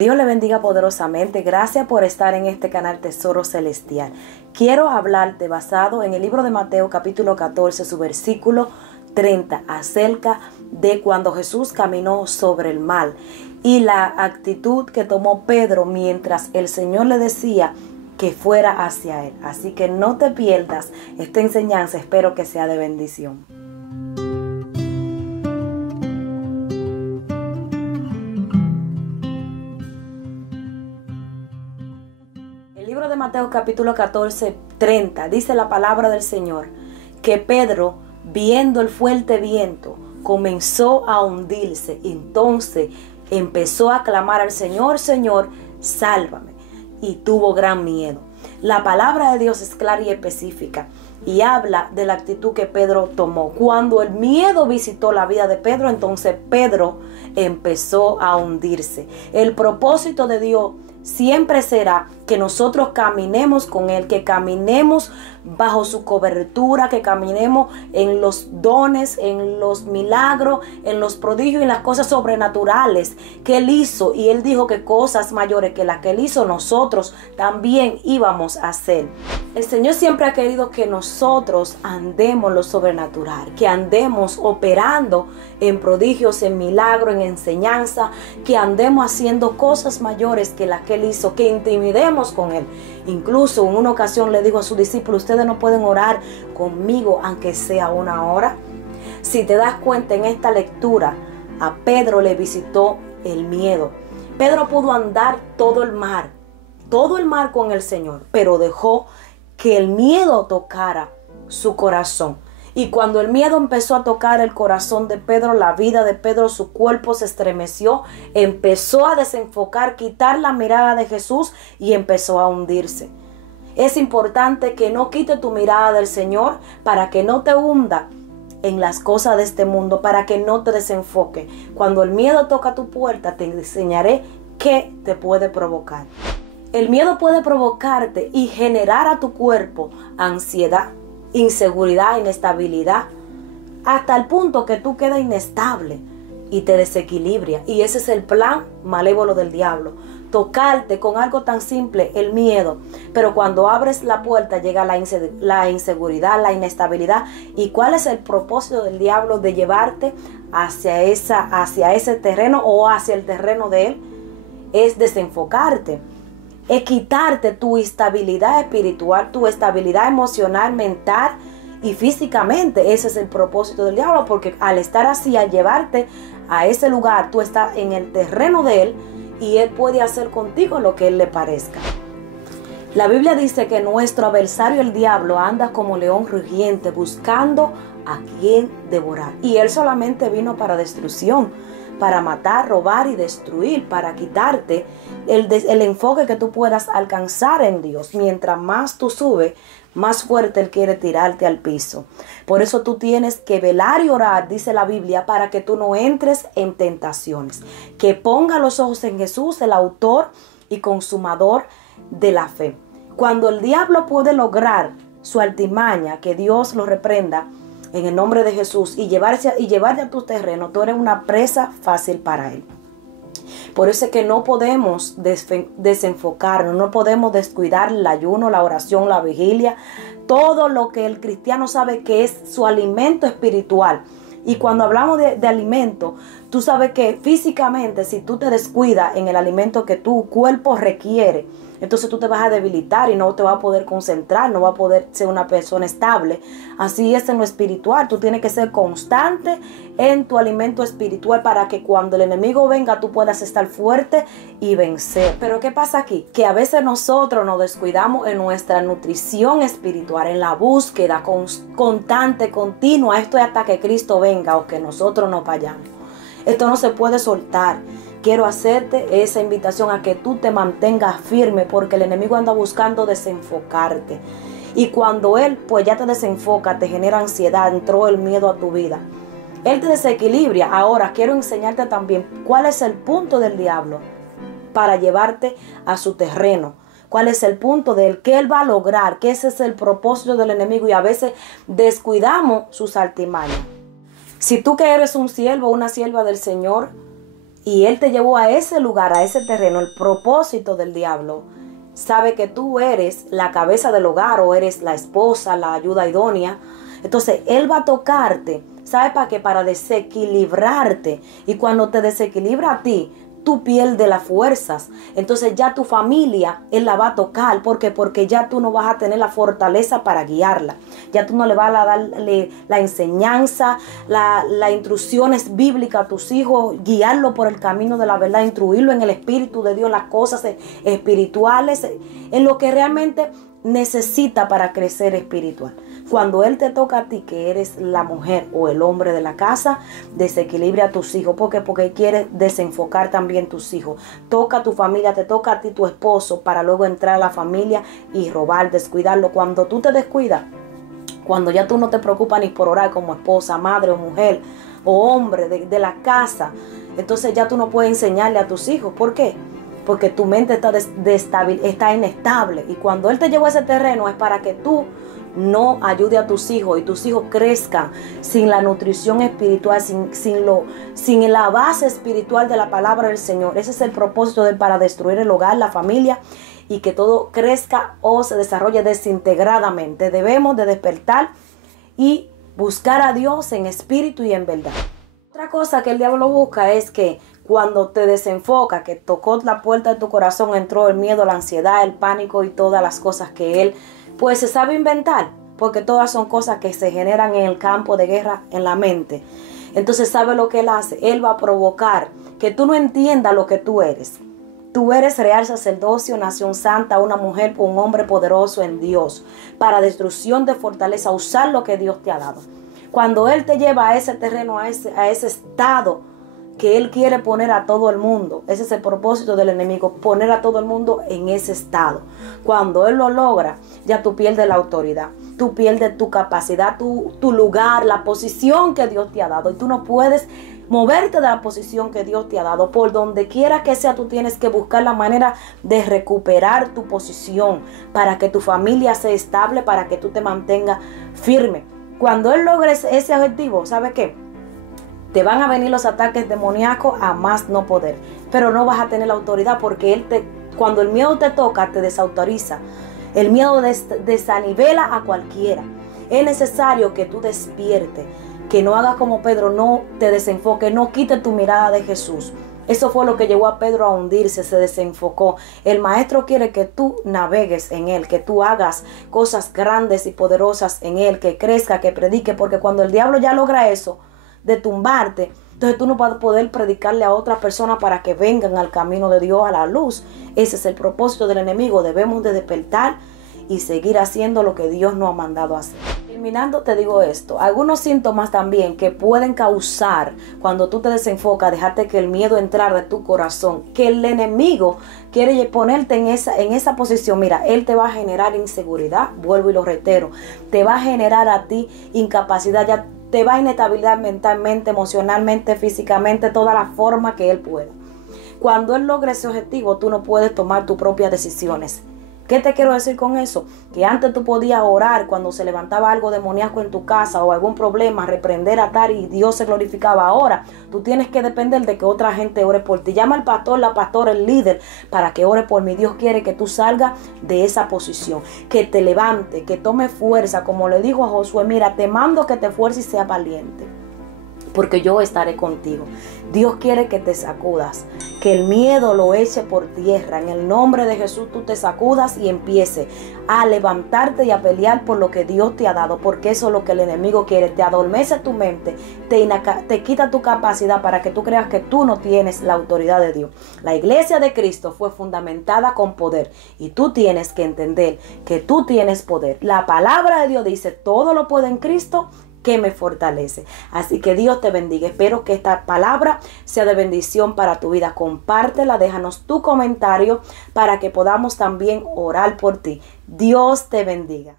Dios le bendiga poderosamente. Gracias por estar en este canal Tesoro Celestial. Quiero hablarte basado en el libro de Mateo capítulo 14, su versículo 30, acerca de cuando Jesús caminó sobre el mar y la actitud que tomó Pedro mientras el Señor le decía que fuera hacia él. Así que no te pierdas esta enseñanza, espero que sea de bendición. El libro de Mateo capítulo 14, 30 dice la palabra del Señor que Pedro, viendo el fuerte viento, comenzó a hundirse. Entonces empezó a clamar al Señor: Señor, sálvame. Y tuvo gran miedo. La palabra de Dios es clara y específica y habla de la actitud que Pedro tomó. Cuando el miedo visitó la vida de Pedro, entonces Pedro empezó a hundirse. El propósito de Dios siempre será que nosotros caminemos con Él, que caminemos bajo su cobertura, que caminemos en los dones, en los milagros, en los prodigios y en las cosas sobrenaturales que Él hizo. Y Él dijo que cosas mayores que las que Él hizo nosotros también íbamos a hacer. El Señor siempre ha querido que nosotros andemos lo sobrenatural, que andemos operando en prodigios, en milagros, en enseñanza, que andemos haciendo cosas mayores que las que Él hizo, que intimidemos con Él. Incluso en una ocasión le dijo a sus discípulos: ustedes no pueden orar conmigo aunque sea una hora. Si te das cuenta, en esta lectura a Pedro le visitó el miedo. Pedro pudo andar todo el mar con el Señor, pero dejó que el miedo tocara su corazón. Y cuando el miedo empezó a tocar el corazón de Pedro, la vida de Pedro, su cuerpo se estremeció, empezó a desenfocar, quitar la mirada de Jesús y empezó a hundirse. Es importante que no quites tu mirada del Señor para que no te hunda en las cosas de este mundo, para que no te desenfoque. Cuando el miedo toca tu puerta, te enseñaré qué te puede provocar. El miedo puede provocarte y generar a tu cuerpo ansiedad, inseguridad, inestabilidad, hasta el punto que tú quedas inestable y te desequilibra. Y ese es el plan malévolo del diablo, tocarte con algo tan simple, el miedo. Pero cuando abres la puerta llega la inseguridad, la inestabilidad. ¿Y cuál es el propósito del diablo? De llevarte hacia ese terreno o hacia el terreno de él. Es desenfocarte, es quitarte tu estabilidad espiritual, tu estabilidad emocional, mental y físicamente. Ese es el propósito del diablo, porque al estar así, al llevarte a ese lugar, tú estás en el terreno de él y él puede hacer contigo lo que él le parezca. La Biblia dice que nuestro adversario, el diablo, anda como león rugiente buscando a quien devorar. Y él solamente vino para destrucción, para matar, robar y destruir, para quitarte el enfoque que tú puedas alcanzar en Dios. Mientras más tú subes, más fuerte Él quiere tirarte al piso. Por eso tú tienes que velar y orar, dice la Biblia, para que tú no entres en tentaciones. Que ponga los ojos en Jesús, el autor y consumador de la fe. Cuando el diablo puede lograr su artimaña, que Dios lo reprenda en el nombre de Jesús, y llevarte a tu terreno, tú eres una presa fácil para él. Por eso es que no podemos desenfocarnos, no podemos descuidar el ayuno, la oración, la vigilia, todo lo que el cristiano sabe que es su alimento espiritual. Y cuando hablamos de alimento, tú sabes que físicamente, si tú te descuidas en el alimento que tu cuerpo requiere, entonces tú te vas a debilitar y no te vas a poder concentrar, no vas a poder ser una persona estable. Así es en lo espiritual. Tú tienes que ser constante en tu alimento espiritual para que cuando el enemigo venga tú puedas estar fuerte y vencer. Pero ¿qué pasa aquí? Que a veces nosotros nos descuidamos en nuestra nutrición espiritual, en la búsqueda constante, continua. Esto es hasta que Cristo venga o que nosotros nos vayamos. Esto no se puede soltar. Quiero hacerte esa invitación a que tú te mantengas firme, porque el enemigo anda buscando desenfocarte. Y cuando él pues ya te desenfoca, te genera ansiedad, entró el miedo a tu vida, él te desequilibra. Ahora quiero enseñarte también cuál es el punto del diablo para llevarte a su terreno. Cuál es el punto de él, qué él va a lograr, que ese es el propósito del enemigo, y a veces descuidamos sus artimañas. Si tú que eres un siervo o una sierva del Señor, y él te llevó a ese lugar, a ese terreno, el propósito del diablo, sabe que tú eres la cabeza del hogar o eres la esposa, la ayuda idónea. Entonces él va a tocarte, ¿sabe para qué? Para desequilibrarte. Y cuando te desequilibra a ti, tú pierdes las fuerzas. Entonces ya tu familia, él la va a tocar. ¿Por qué? Porque ya tú no vas a tener la fortaleza para guiarla. Ya tú no le vas a darle la enseñanza, las instrucciones bíblicas a tus hijos, guiarlo por el camino de la verdad, instruirlo en el Espíritu de Dios, las cosas espirituales, en lo que realmente necesita para crecer espiritual. Cuando él te toca a ti, que eres la mujer o el hombre de la casa, desequilibra a tus hijos. ¿Por qué? Porque quiere desenfocar también tus hijos. Toca a tu familia, te toca a ti tu esposo, para luego entrar a la familia y robar, descuidarlo. Cuando tú te descuidas, cuando ya tú no te preocupas ni por orar como esposa, madre o mujer o hombre de la casa, entonces ya tú no puedes enseñarle a tus hijos. ¿Por qué? Porque tu mente está inestable. Y cuando él te llevó a ese terreno es para que tú no ayude a tus hijos y tus hijos crezcan sin la nutrición espiritual, sin la base espiritual de la palabra del Señor. Ese es el propósito de él, para destruir el hogar, la familia, y que todo crezca o se desarrolle desintegradamente. Debemos de despertar y buscar a Dios en espíritu y en verdad. Otra cosa que el diablo busca es que cuando te desenfoca, que tocó la puerta de tu corazón, entró el miedo, la ansiedad, el pánico y todas las cosas que él pues se sabe inventar, porque todas son cosas que se generan en el campo de guerra en la mente. Entonces sabe lo que él hace. Él va a provocar que tú no entiendas lo que tú eres. Tú eres real sacerdocio, nación santa, una mujer o un hombre poderoso en Dios, para destrucción de fortaleza, usar lo que Dios te ha dado. Cuando él te lleva a ese terreno, a ese estado que él quiere poner a todo el mundo, ese es el propósito del enemigo, poner a todo el mundo en ese estado. Cuando él lo logra, ya tú pierdes la autoridad, tú pierdes tu capacidad, tu lugar, la posición que Dios te ha dado, y tú no puedes moverte de la posición que Dios te ha dado. Por donde quiera que sea, tú tienes que buscar la manera de recuperar tu posición, para que tu familia sea estable, para que tú te mantengas firme. Cuando él logre ese objetivo, ¿sabe qué? Te van a venir los ataques demoníacos a más no poder, pero no vas a tener la autoridad, porque cuando el miedo te toca, te desautoriza. El miedo desanivela a cualquiera. Es necesario que tú despiertes, que no hagas como Pedro, no te desenfoques, no quites tu mirada de Jesús. Eso fue lo que llevó a Pedro a hundirse, se desenfocó. El maestro quiere que tú navegues en él, que tú hagas cosas grandes y poderosas en él, que crezca, que predique, porque cuando el diablo ya logra eso, de tumbarte, entonces tú no vas a poder predicarle a otras personas para que vengan al camino de Dios, a la luz. Ese es el propósito del enemigo. Debemos de despertar y seguir haciendo lo que Dios nos ha mandado a hacer. Terminando, te digo esto: algunos síntomas también que pueden causar, cuando tú te desenfocas, dejarte que el miedo entrara en tu corazón, que el enemigo quiere ponerte en esa posición. Mira, él te va a generar inseguridad, vuelvo y lo reitero, te va a generar a ti incapacidad, ya te va a inestabilidad mentalmente, emocionalmente, físicamente, toda la forma que él pueda. Cuando él logre ese objetivo, tú no puedes tomar tus propias decisiones. ¿Qué te quiero decir con eso? Que antes tú podías orar cuando se levantaba algo demoníaco en tu casa o algún problema, reprender, atar, y Dios se glorificaba. Ahora tú tienes que depender de que otra gente ore por ti. Llama al pastor, la pastora, el líder, para que ore por mí. Dios quiere que tú salgas de esa posición, que te levante, que tome fuerza. Como le dijo a Josué: mira, te mando que te esfuerces y seas valiente, porque yo estaré contigo. Dios quiere que te sacudas, que el miedo lo eche por tierra. En el nombre de Jesús tú te sacudas y empieces a levantarte y a pelear por lo que Dios te ha dado, porque eso es lo que el enemigo quiere. Te adormece tu mente, te quita tu capacidad para que tú creas que tú no tienes la autoridad de Dios. La iglesia de Cristo fue fundamentada con poder, y tú tienes que entender que tú tienes poder. La palabra de Dios dice: todo lo puedo en Cristo que me fortalece. Así que Dios te bendiga. Espero que esta palabra sea de bendición para tu vida. Compártela, déjanos tu comentario para que podamos también orar por ti. Dios te bendiga.